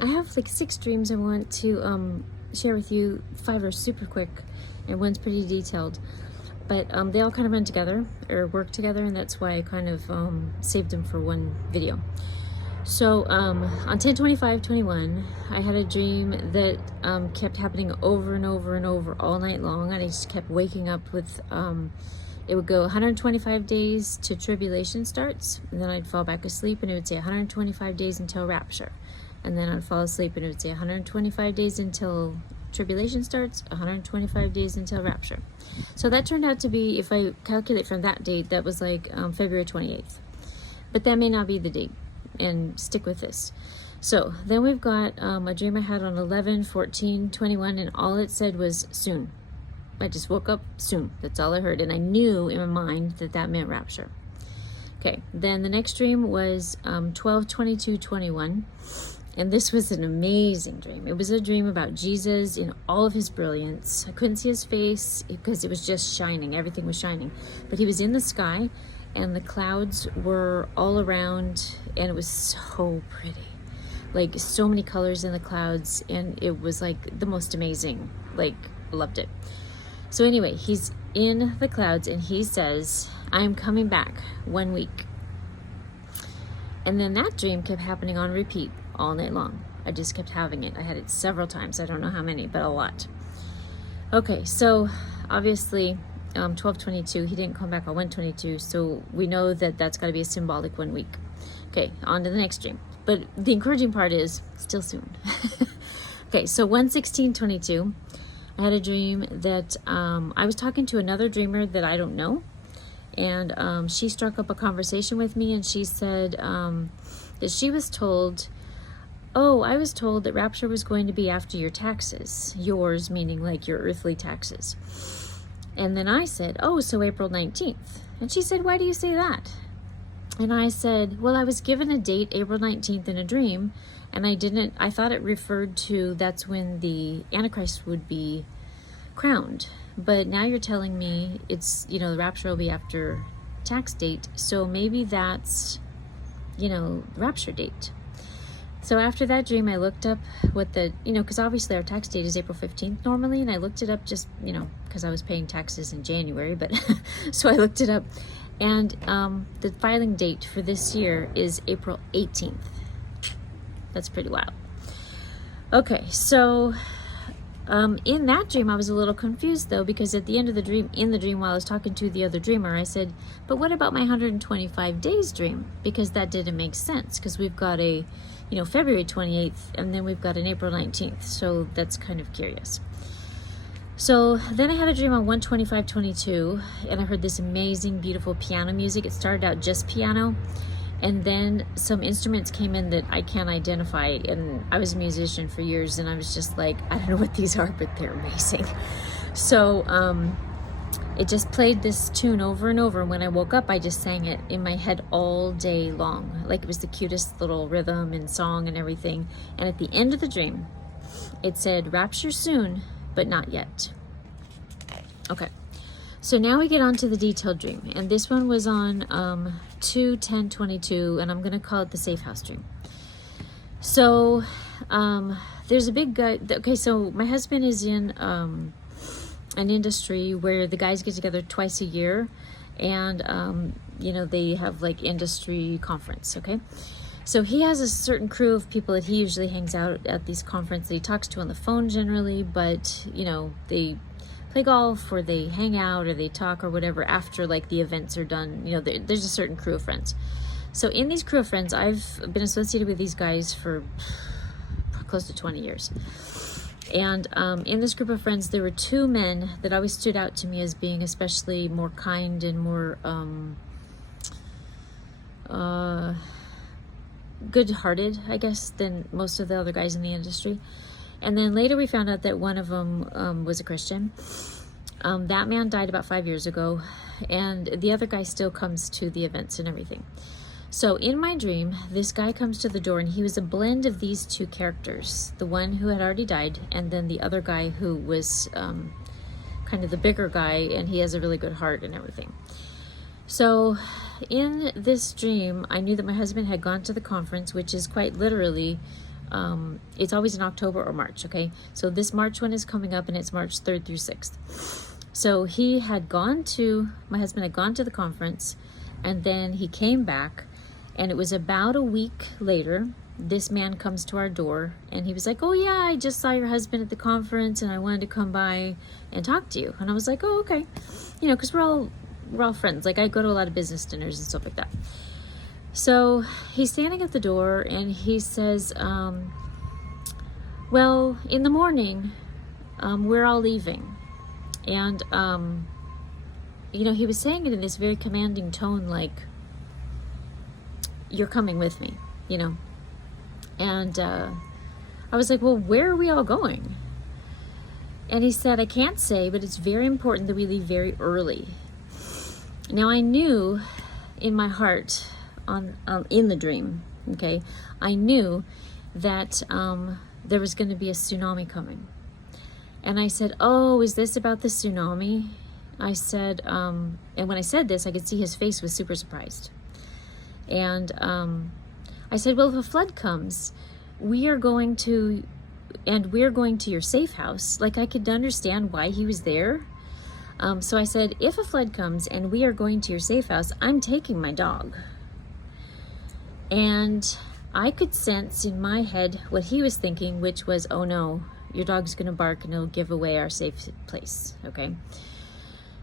I have like 6 dreams I want to share with you. 5 are super quick and one's pretty detailed, but they all kind of run together or work together, and that's why I kind of saved them for one video. So on 10/25/21, I had a dream that kept happening over and over and over all night long, and I just kept waking up with it would go 125 days to tribulation starts, and then I'd fall back asleep and it would say 125 days until rapture, and then I'd fall asleep and it would say 125 days until tribulation starts, 125 days until rapture. So that turned out to be, if I calculate from that date, that was like February 28th, but that may not be the date, and stick with this. So then we've got a dream I had on 11/14/21, and all it said was soon. I just woke up soon. That's all I heard, and I knew in my mind that that meant rapture. Okay, then the next dream was 12/22/21, and this was an amazing dream. It was a dream about Jesus in all of his brilliance. I couldn't see his face because it was just shining. Everything was shining, but he was in the sky, and the clouds were all around, and it was so pretty. Like, so many colors in the clouds, and it was like the most amazing. Like, loved it. So anyway, he's in the clouds and he says, I'm coming back 1 week. And then that dream kept happening on repeat all night long. I just kept having it. I had it several times. I don't know how many, but a lot. Okay, so obviously 12/22, he didn't come back on 1/22, so we know that that's got to be a symbolic 1 week. Okay, on to the next dream. But the encouraging part is still soon. Okay, so 1/16/22, I had a dream that I was talking to another dreamer that I don't know, and she struck up a conversation with me, and she said that she was told, oh, I was told that rapture was going to be after your taxes, yours meaning like your earthly taxes. And then I said, oh, so April 19th. And she said, why do you say that? And I said, well, I was given a date, April 19th, in a dream, and I thought it referred to that's when the Antichrist would be crowned. But now you're telling me it's, the rapture will be after tax date, so maybe that's, the rapture date. So after that dream, I looked up what the, because obviously our tax date is April 15th normally, and I looked it up just, because I was paying taxes in January, but so I looked it up, and the filing date for this year is April 18th. That's pretty wild. Okay, so in that dream, I was a little confused though, because at the end of the dream, while I was talking to the other dreamer, I said, but what about my 125 days dream? Because that didn't make sense, because we've got a, February 28th, and then we've got an April 19th. So that's kind of curious. So then I had a dream on 1/25/22, and I heard this amazing, beautiful piano music. It started out just piano, and then some instruments came in that I can't identify, and I was a musician for years, and I was just like, I don't know what these are, but they're amazing. So it just played this tune over and over, and when I woke up, I just sang it in my head all day long. Like, it was the cutest little rhythm and song and everything. And at the end of the dream, it said, rapture soon, but not yet. Okay. So now we get on to the detailed dream, and this one was on 2/10/22, and I'm going to call it the safe house dream. So there's a big guy. Okay, so my husband is in an industry where the guys get together twice a year, and they have like industry conference. Okay, so he has a certain crew of people that he usually hangs out at these conferences. He talks to on the phone generally, but they play golf, or they hang out, or they talk, or whatever after like the events are done. There's a certain crew of friends. So in these crew of friends, I've been associated with these guys for close to 20 years. And in this group of friends, there were 2 men that always stood out to me as being especially more kind and more good-hearted, I guess, than most of the other guys in the industry. And then later we found out that one of them was a Christian. That man died about 5 years ago, and the other guy still comes to the events and everything. So in my dream, this guy comes to the door, and he was a blend of these 2 characters, the one who had already died, and then the other guy who was kind of the bigger guy, and he has a really good heart and everything. So in this dream, I knew that my husband had gone to the conference, which is quite literally It's always in October or March, okay? So this March one is coming up, and it's March 3rd through 6th. So my husband had gone to the conference, and then he came back, and it was about a week later, this man comes to our door, and he was like, oh yeah, I just saw your husband at the conference, and I wanted to come by and talk to you. And I was like, oh, okay. You know, because we're all friends. Like, I go to a lot of business dinners and stuff like that. So he's standing at the door, and he says, well, in the morning, we're all leaving. And, you know, he was saying it in this very commanding tone, like, you're coming with me, you know. And I was like, well, where are we all going? And he said, I can't say, but it's very important that we leave very early. Now, I knew in my heart, in the dream, okay, I knew that there was going to be a tsunami coming. And I said, oh, is this about the tsunami? I said, and when I said this, I could see his face was super surprised. And I said, well, if a flood comes, we're going to your safe house. Like, I could understand why he was there. So I said, if a flood comes and we are going to your safe house, I'm taking my dog. And I could sense in my head what he was thinking, which was, oh no, your dog's going to bark and it'll give away our safe place, okay?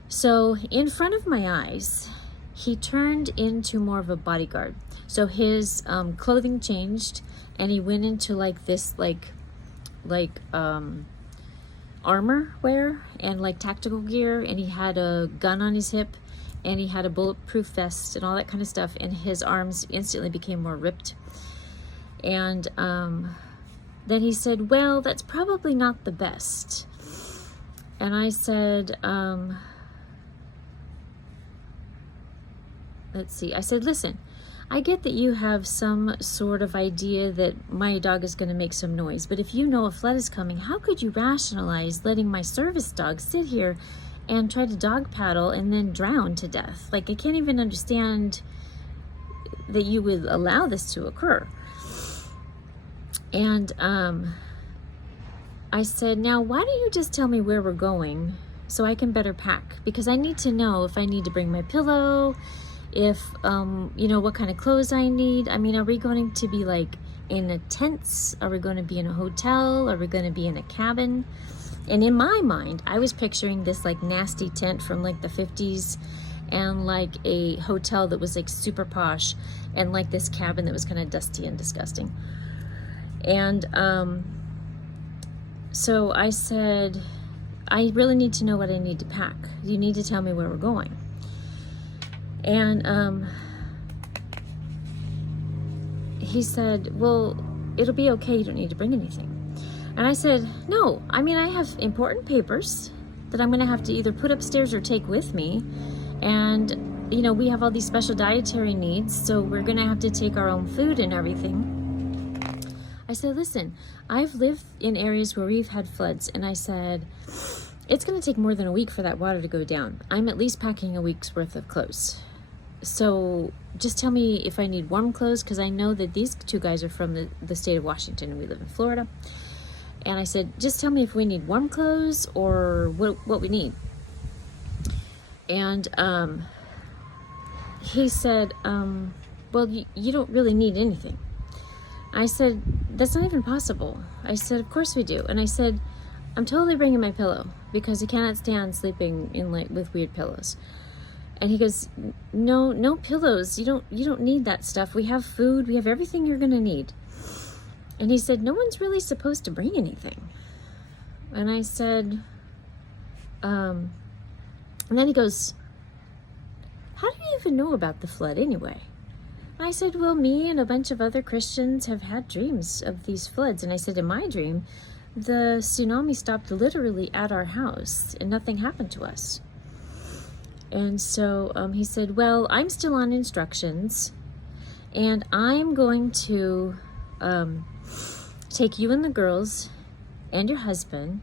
So in front of my eyes, he turned into more of a bodyguard. So his clothing changed, and he went into like this, like armor wear and like tactical gear, and he had a gun on his hip, and he had a bulletproof vest and all that kind of stuff, and his arms instantly became more ripped. And then he said, well, that's probably not the best. And I said, let's see. I said, listen, I get that you have some sort of idea that my dog is going to make some noise, but if you know a flood is coming, how could you rationalize letting my service dog sit here and try to dog paddle and then drown to death? Like, I can't even understand that you would allow this to occur. And I said, now, why don't you just tell me where we're going so I can better pack? Because I need to know if I need to bring my pillow, if, you know, what kind of clothes I need. I mean, are we going to be like in a tent? Are we going to be in a hotel? Are we going to be in a cabin? And in my mind, I was picturing this like nasty tent from like the 50s, and like a hotel that was like super posh, and like this cabin that was kind of dusty and disgusting. And so I said, I really need to know what I need to pack. You need to tell me where we're going. And he said, well, it'll be okay. You don't need to bring anything. And I said, no, I mean, I have important papers that I'm going to have to either put upstairs or take with me. And, you know, we have all these special dietary needs, so we're going to have to take our own food and everything. I said, listen, I've lived in areas where we've had floods, and I said, it's going to take more than a week for that water to go down. I'm at least packing a week's worth of clothes. So just tell me if I need warm clothes, because I know that these two guys are from the state of Washington, and we live in Florida. And I said, just tell me if we need warm clothes or what we need. And he said, well, you don't really need anything. I said, that's not even possible. I said, of course we do. And I said, I'm totally bringing my pillow, because I cannot stand sleeping in with weird pillows. And he goes, no pillows. You don't need that stuff. We have food. We have everything you're going to need. And he said, no one's really supposed to bring anything. And I said, and then he goes, how do you even know about the flood anyway? And I said, well, me and a bunch of other Christians have had dreams of these floods. And I said, in my dream, the tsunami stopped literally at our house and nothing happened to us. And so he said, well, I'm still on instructions, and I'm going to take you and the girls and your husband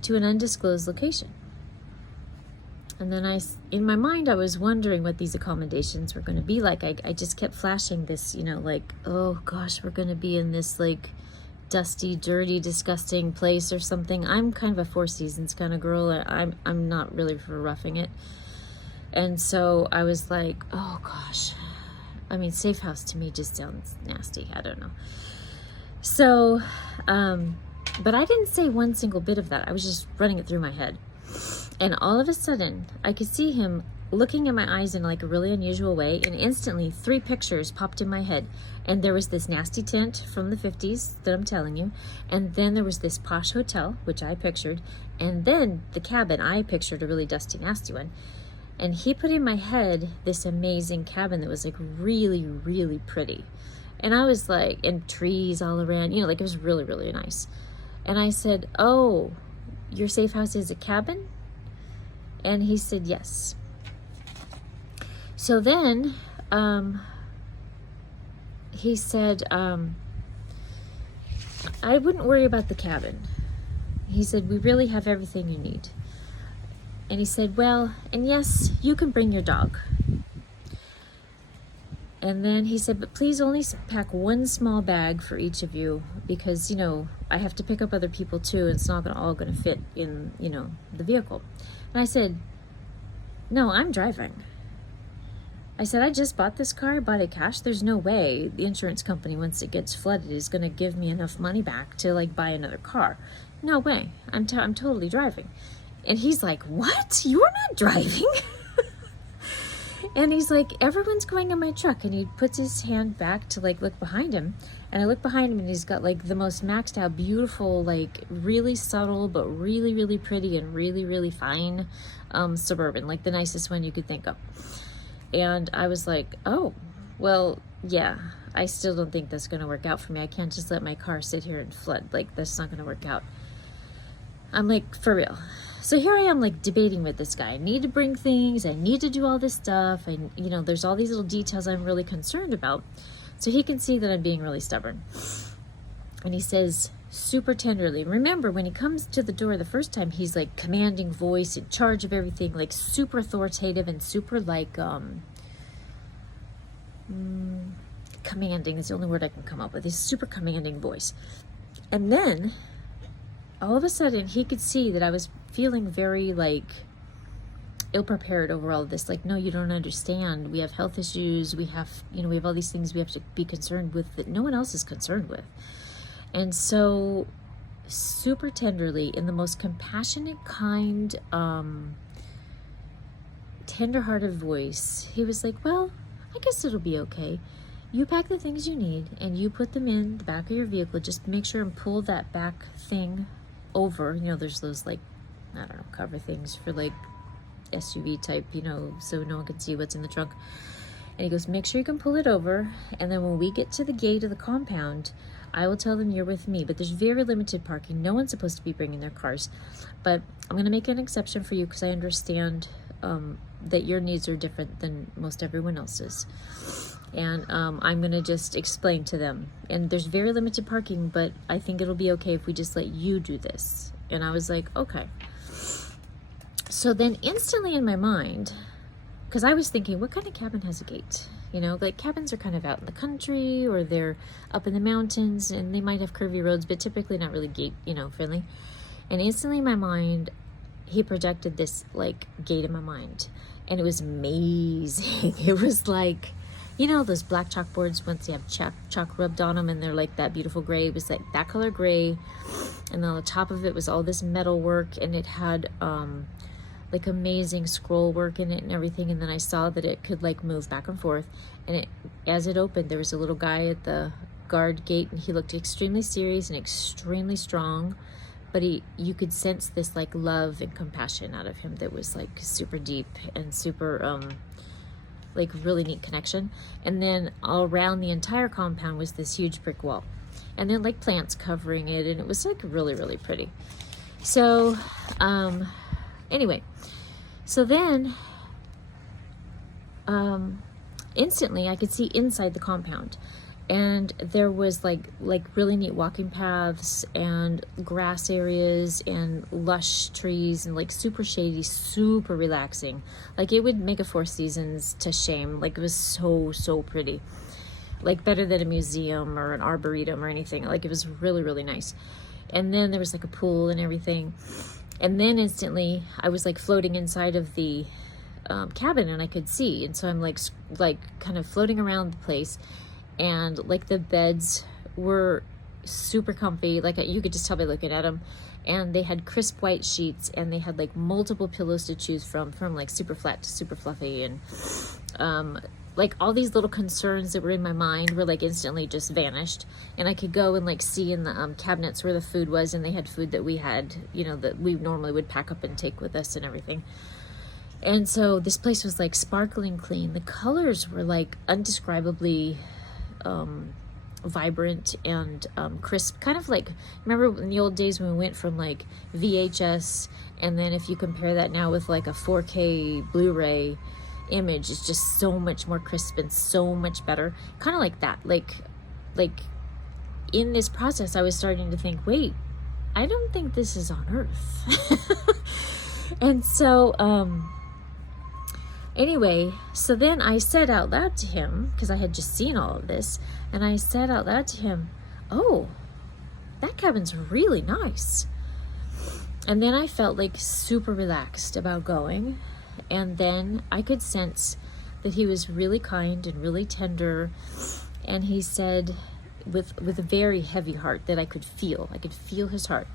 to an undisclosed location. And then in my mind, I was wondering what these accommodations were going to be like. I just kept flashing this, you know, like, oh gosh, we're going to be in this like dusty, dirty, disgusting place or something. I'm kind of a Four Seasons kind of girl. I'm not really for roughing it. And so I was like, oh gosh. I mean, safe house to me just sounds nasty. I don't know. So, but I didn't say one single bit of that. I was just running it through my head. And all of a sudden, I could see him looking at my eyes in like a really unusual way. And instantly, 3 pictures popped in my head. And there was this nasty tent from the 50s that I'm telling you. And then there was this posh hotel, which I pictured. And then the cabin, I pictured a really dusty, nasty one. And he put in my head this amazing cabin that was like really, really pretty. And I was like, and trees all around, you know, like it was really, really nice. And I said, oh, your safe house is a cabin? And he said, yes. So then he said, I wouldn't worry about the cabin. He said, we really have everything you need. And he said, well, and yes, you can bring your dog. And then he said, but please only pack 1 small bag for each of you because, you know, I have to pick up other people too. And it's not all going to fit in, you know, the vehicle. And I said, no, I'm driving. I said, I just bought this car, I bought it cash. There's no way the insurance company, once it gets flooded, is going to give me enough money back to like buy another car. No way. I'm totally driving. And he's like, what? You're not driving? And he's like, everyone's going in my truck. And he puts his hand back to like look behind him. And I look behind him and he's got like the most maxed out, beautiful, like really subtle, but really, really pretty and really, really fine Suburban, like the nicest one you could think of. And I was like, oh, well, yeah, I still don't think that's going to work out for me. I can't just let my car sit here and flood. Like, that's not going to work out. I'm like, for real. So here I am, like, debating with this guy. I need to bring things. I need to do all this stuff. And, you know, there's all these little details I'm really concerned about. So he can see that I'm being really stubborn. And he says, super tenderly, remember, when he comes to the door the first time, he's, like, commanding voice, in charge of everything, like, super authoritative and super, like, commanding is the only word I can come up with. His super commanding voice. And then all of a sudden he could see that I was feeling very like ill-prepared over all of this. Like, no, you don't understand. We have health issues. We have, you know, we have all these things we have to be concerned with that no one else is concerned with. And so super tenderly, in the most compassionate, kind, tender-hearted voice, he was like, well, I guess it'll be okay. You pack the things you need and you put them in the back of your vehicle. Just make sure and pull that back thing over. You know, there's those, like, I don't know, cover things for like SUV type, you know, so no one can see what's in the trunk. And he goes, make sure you can pull it over. And then when we get to the gate of the compound, I will tell them you're with me. But there's very limited parking. No one's supposed to be bringing their cars. But I'm going to make an exception for you because I understand that your needs are different than most everyone else's. And I'm going to just explain to them. And there's very limited parking, but I think it'll be okay if we just let you do this. And I was like, okay. So then instantly in my mind, because I was thinking, what kind of cabin has a gate? You know, like cabins are kind of out in the country or they're up in the mountains and they might have curvy roads, but typically not really gate, you know, friendly. And instantly in my mind, he projected this like gate in my mind. And it was amazing. It was like, you know, those black chalkboards, once you have chalk rubbed on them and they're like that beautiful gray. It was like that color gray. And then on the top of it was all this metal work. And it had like amazing scroll work in it and everything. And then I saw that it could like move back and forth. And it, as it opened, there was a little guy at the guard gate. And he looked extremely serious and extremely strong. But you could sense this like love and compassion out of him that was like super deep and super like really neat connection. And then all around the entire compound was this huge brick wall. And then like plants covering it, and it was like really, really pretty. So anyway, so then instantly I could see inside the compound. And there was like really neat walking paths and grass areas and lush trees and like super shady, super relaxing. Like it would make a Four Seasons to shame. Like it was so, so pretty. like better than a museum or an arboretum or anything. Like it was really, really nice. And then there was like a pool and everything. And then instantly I was like floating inside of the cabin, and I could see. And so I'm like kind of floating around the place, and like the beds were super comfy. Like you could just tell by looking at them. And they had crisp white sheets, and they had like multiple pillows to choose from like super flat to super fluffy. And like all these little concerns that were in my mind were like instantly just vanished. And I could go and like see in the cabinets where the food was, and they had food that we had, you know, that we normally would pack up and take with us and everything. And so this place was like sparkling clean. The colors were like undescribably vibrant and crisp, kind of like, remember in the old days when we went from like VHS, and then if you compare that now with like a 4K Blu-ray image, it's just so much more crisp and so much better, kind of like that. Like in this process I was starting to think, wait, I don't think this is on Earth. And so anyway, so then I said out loud to him, because I had just seen all of this, and I said out loud to him, oh, that cabin's really nice. And then I felt like super relaxed about going. And then I could sense that he was really kind and really tender. And he said with a very heavy heart that I could feel his heart.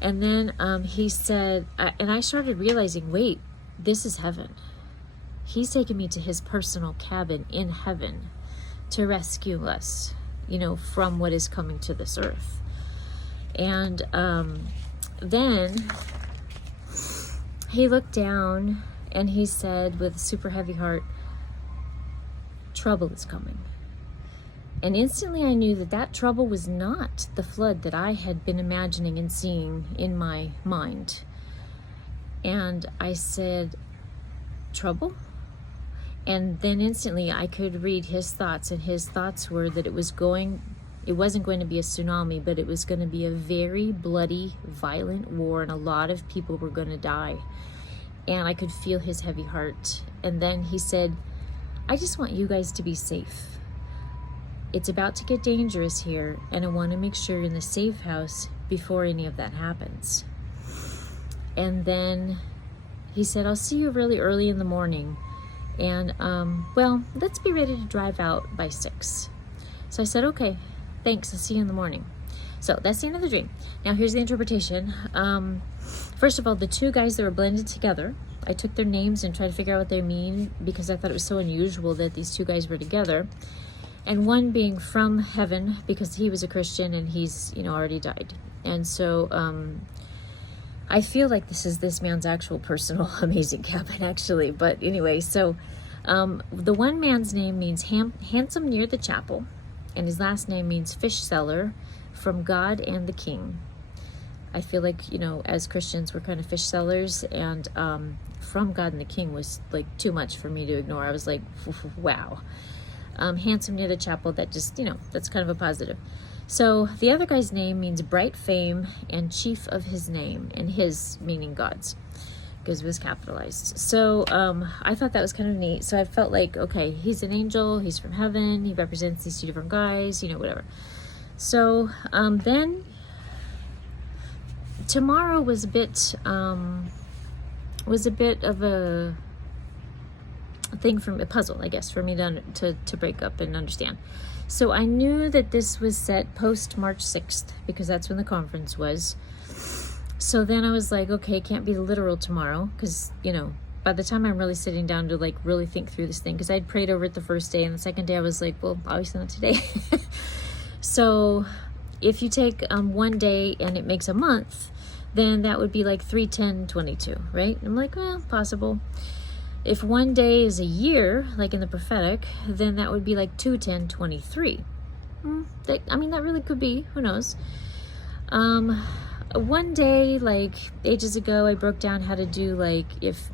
And then he said, and I started realizing, wait, this is heaven. He's taken me to his personal cabin in heaven to rescue us, you know, from what is coming to this earth. And then he looked down and he said with a super heavy heart, trouble is coming. And instantly I knew that that trouble was not the flood that I had been imagining and seeing in my mind. And I said, trouble? And then instantly I could read his thoughts, and his thoughts were that it wasn't going to be a tsunami, but it was going to be a very bloody, violent war, and a lot of people were going to die. And I could feel his heavy heart. And then he said, I just want you guys to be safe. It's about to get dangerous here, and I want to make sure you're in the safe house before any of that happens. And then he said, I'll see you really early in the morning. And, well, let's be ready to drive out by 6. So I said, okay, thanks. I'll see you in the morning. So that's the end of the dream. Now here's the interpretation. First of all, the two guys that were blended together, I took their names and tried to figure out what they mean, because I thought it was so unusual that these two guys were together. And one being from heaven, because he was a Christian and he's, you know, already died. And so, I feel like this is this man's actual personal amazing cabin, actually. But anyway, so the one man's name means handsome near the chapel, and his last name means fish seller, from God and the King. I feel like, you know, as Christians, we're kind of fish sellers, and from God and the King was like too much for me to ignore. I was like, wow. Handsome near the chapel, that just, you know, that's kind of a positive. So the other guy's name means bright fame and chief of his name, and his meaning God's, because it was capitalized. So I thought that was kind of neat. So I felt like, okay, he's an angel, he's from heaven, he represents these two different guys, you know, whatever. So then tomorrow was a bit of a thing, from a puzzle, I guess, for me to break up and understand. So I knew that this was set post March 6th, because that's when the conference was. So then I was like, okay, it can't be literal tomorrow, because, you know, by the time I'm really sitting down to like really think through this thing, because I'd prayed over it the first day, and the second day I was like, well, obviously not today. So if you take one day and it makes a month, then that would be like 3/10/22, right? I'm like, well, possible. If one day is a year, like in the prophetic, then that would be like 2/10/23. I mean, that really could be. Who knows? One day, like ages ago, I broke down how to do like if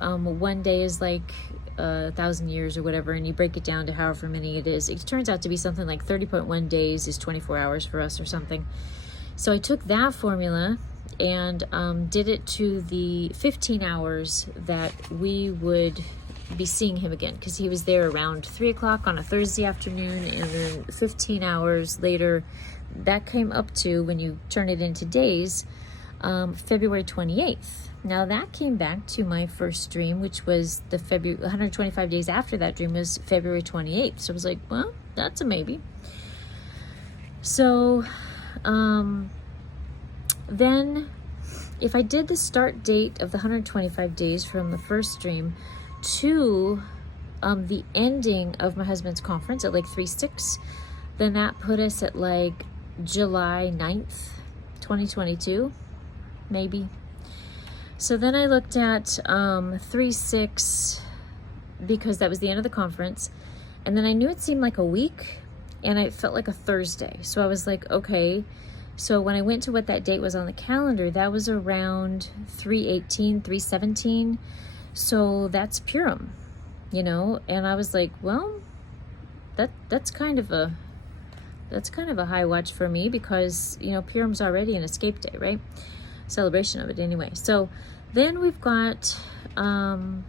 one day is like 1,000 years or whatever, and you break it down to however many it is. It turns out to be something like 30.1 days is 24 hours for us or something. So I took that formula and did it to the 15 hours that we would be seeing him again, because he was there around 3 o'clock on a Thursday afternoon, and then 15 hours later, that came up to, when you turn it into days, February 28th. Now that came back to my first dream, which was the February 125 days after that dream was February 28th. So I was like, well, that's a maybe. So then if I did the start date of the 125 days from the first dream to the ending of my husband's conference at like 3/6, then that put us at like July 9th, 2022, maybe. So then I looked at 3/6 because that was the end of the conference, and then I knew it seemed like a week, and it felt like a Thursday. So I was like, okay. So when I went to what that date was on the calendar, that was around 3/18, 3/17. So that's Purim, you know. And I was like, well, that's kind of a high watch for me, because, you know, Purim's already an escape day, right? Celebration of it anyway. So then we've got and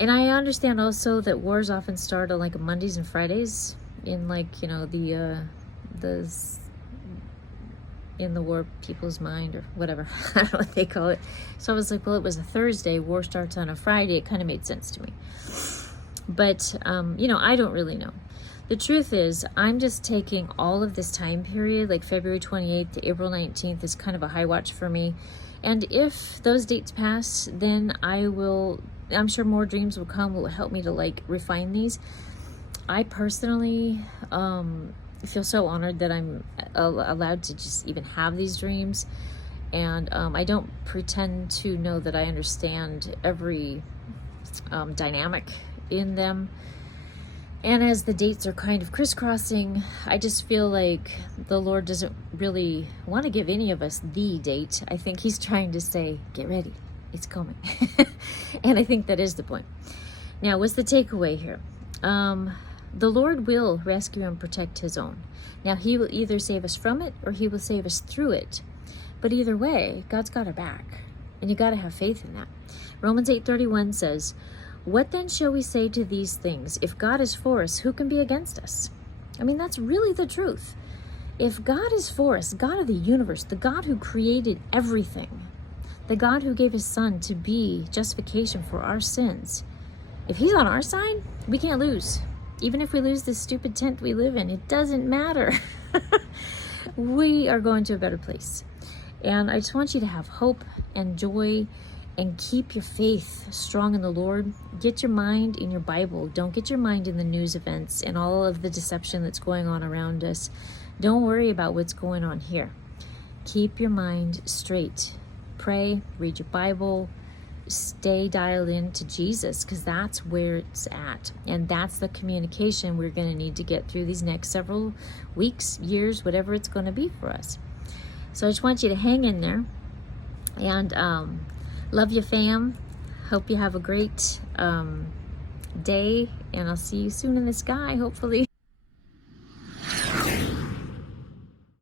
I understand also that wars often start on like Mondays and Fridays in, like, you know, the in the war people's mind, or whatever. I don't know what they call it. So I was like, well, it was a Thursday, war starts on a Friday. It kind of made sense to me. But you know, I don't really know. The truth is, I'm just taking all of this time period, like February 28th to April 19th, is kind of a high watch for me. And if those dates pass, then I'm sure more dreams will come, will help me to like refine these. I personally feel so honored that I'm allowed to just even have these dreams. And I don't pretend to know that I understand every dynamic in them. And as the dates are kind of crisscrossing, I just feel like the Lord doesn't really want to give any of us the date. I think he's trying to say, get ready, it's coming. And I think that is the point. Now, what's the takeaway here? The Lord will rescue and protect his own. Now, he will either save us from it or he will save us through it. But either way, God's got our back. And you got to have faith in that. Romans 8:31 says, what then shall we say to these things? If God is for us, who can be against us? I mean, that's really the truth. If God is for us, God of the universe, the God who created everything, the God who gave his son to be justification for our sins, if he's on our side, we can't lose. Even if we lose this stupid tent we live in, it doesn't matter. We are going to a better place. And I just want you to have hope and joy, and keep your faith strong in the Lord. Get your mind in your Bible. Don't get your mind in the news events and all of the deception that's going on around us. Don't worry about what's going on here. Keep your mind straight. Pray, read your Bible, stay dialed in to Jesus, because that's where it's at. And that's the communication we're going to need to get through these next several weeks, years, whatever it's going to be for us. So I just want you to hang in there. And love you, fam. Hope you have a great day, and I'll see you soon in the sky, hopefully.